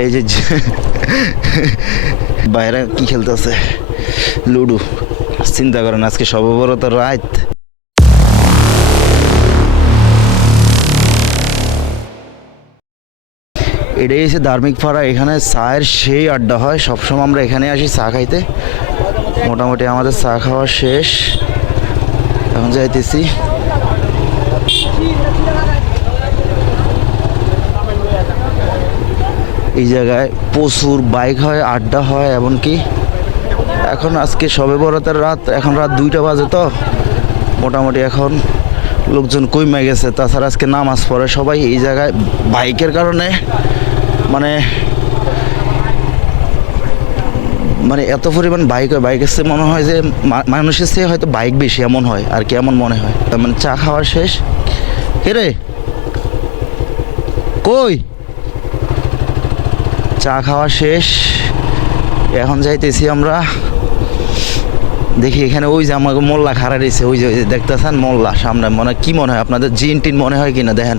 এই যে বাইরে কি খেলতেছে লুডো। চিন্তা করেন আজকে সর্ববরত রাত। এটাই হচ্ছে ধার্মিক পাড়া। এখানে চায়ের সেই আড্ডা হয়, সবসময় আমরা এখানে আসি চা খাইতে। মোটামুটি আমাদের চা খাওয়া শেষ, এখন যাইতেছি। এই জায়গায় প্রচুর বাইক হয়, আড্ডা হয়, এমনকি এখন আজকে সবে বরাতের রাত, এখন রাত 2টা বাজে, তো মোটামুটি এখন লোকজন কমে গেছে। তাছাড়া আজকে নামাজ পড়ে সবাই এই জায়গায়। বাইকের কারণে মানে মানে এত পরিমাণ বাইক হয়, বাইকের চেয়ে মনে হয় যে মানুষের চেয়ে হয়তো বাইক বেশি, এমন হয় আর কি, এমন মনে হয়। মানে চা খাওয়া শেষ। কে রে কই? চা খাওয়া শেষ, এখন যাইতেছি আমরা। দেখি এখানে ওই যে আমাকে মোল্লা খাড়া রয়েছে, ওই যে দেখতেছেন মোল্লা সামনে। মনে কি মনে হয় আপনাদের, জিন টিন মনে হয় কিনা দেখেন।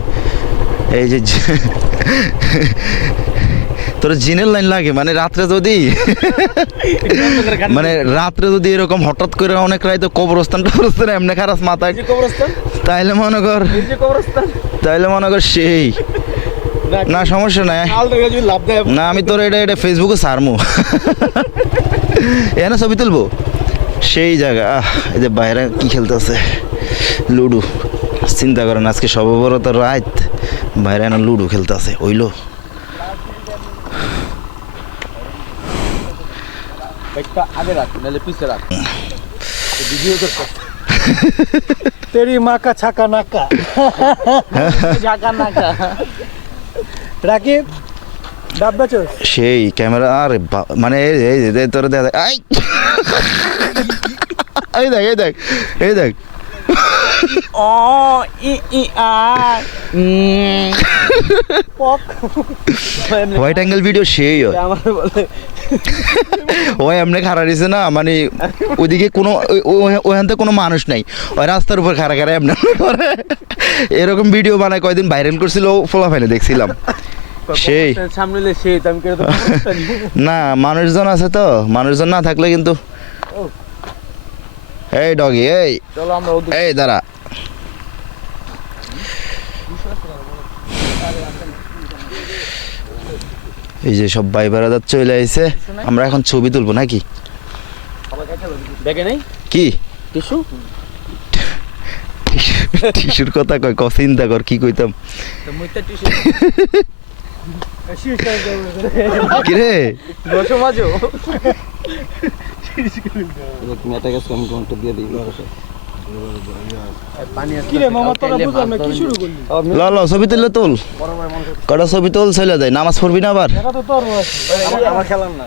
এই যে তোর জিনের লাইন লাগে মানে রাত্রে যদি মানে রাত্রে যদি এরকম হঠাৎ করে অনেক রাইতে কবরস্থান টবরস্থান এমনি খারাপ মাথায়, তাইলে মনে কর সেই না, সমস্যা নাই। না আমি তোর এটা ফেসবুকে সারমু এখানে ছবি তুলবো সেই জায়গা। এই যে বাইরে কি খেলতেছে লুডো। চিন্তা করেন আজকে সর্ববরত রাত, বাইরে না লুডো খেলতেছে। ওইলো आगे रख नाले पीछे रख वीडियो कर तेरी माँ का छाका नाका छाका नाका রাকিব ডাব বেচোস সেই ক্যামেরা। আরে মানে এই তোর দেখ, এই দেখ এই দেখ এই দেখ ও ই ই আ পক হোয়াইট অ্যাঙ্গেল ভিডিও সেই হয়। আমার বলে ওই এমনি খাড়া দিছে না, মানে ওইদিকে কোনো ওখান থেকে কোনো মানুষ নাই, ওই রাস্তার উপর খাড়া খাড়া এমনি করে এরকম ভিডিও বানায়। কয়দিন ভাইরাল করছিল, ফোলা ফাইলে দেখছিলাম। সেই সামনে সেই আমি কেন না, মানুষজন আছে তো, মানুষজন না থাকলে কিন্তু। এই ডগি, এই চলো আমরা এই দাঁড়া। এই যে সব ভাই বেড়াদার চলে আইছে, আমরা এখন ছবি তুলবো নাকি? দেখে নেই কি টিস্যু টিস্যুর কথা কয়, চিন্তা কর কি কইতাম। কি রে বসো মাজো মেটা গেছে, আমি ঘন্টা দিয়ে দিই ল ছবি তুললে তোল, কটা ছবি তোল, চলে যায়। নামাজ পড়বি না আবার? আমার খেলাম না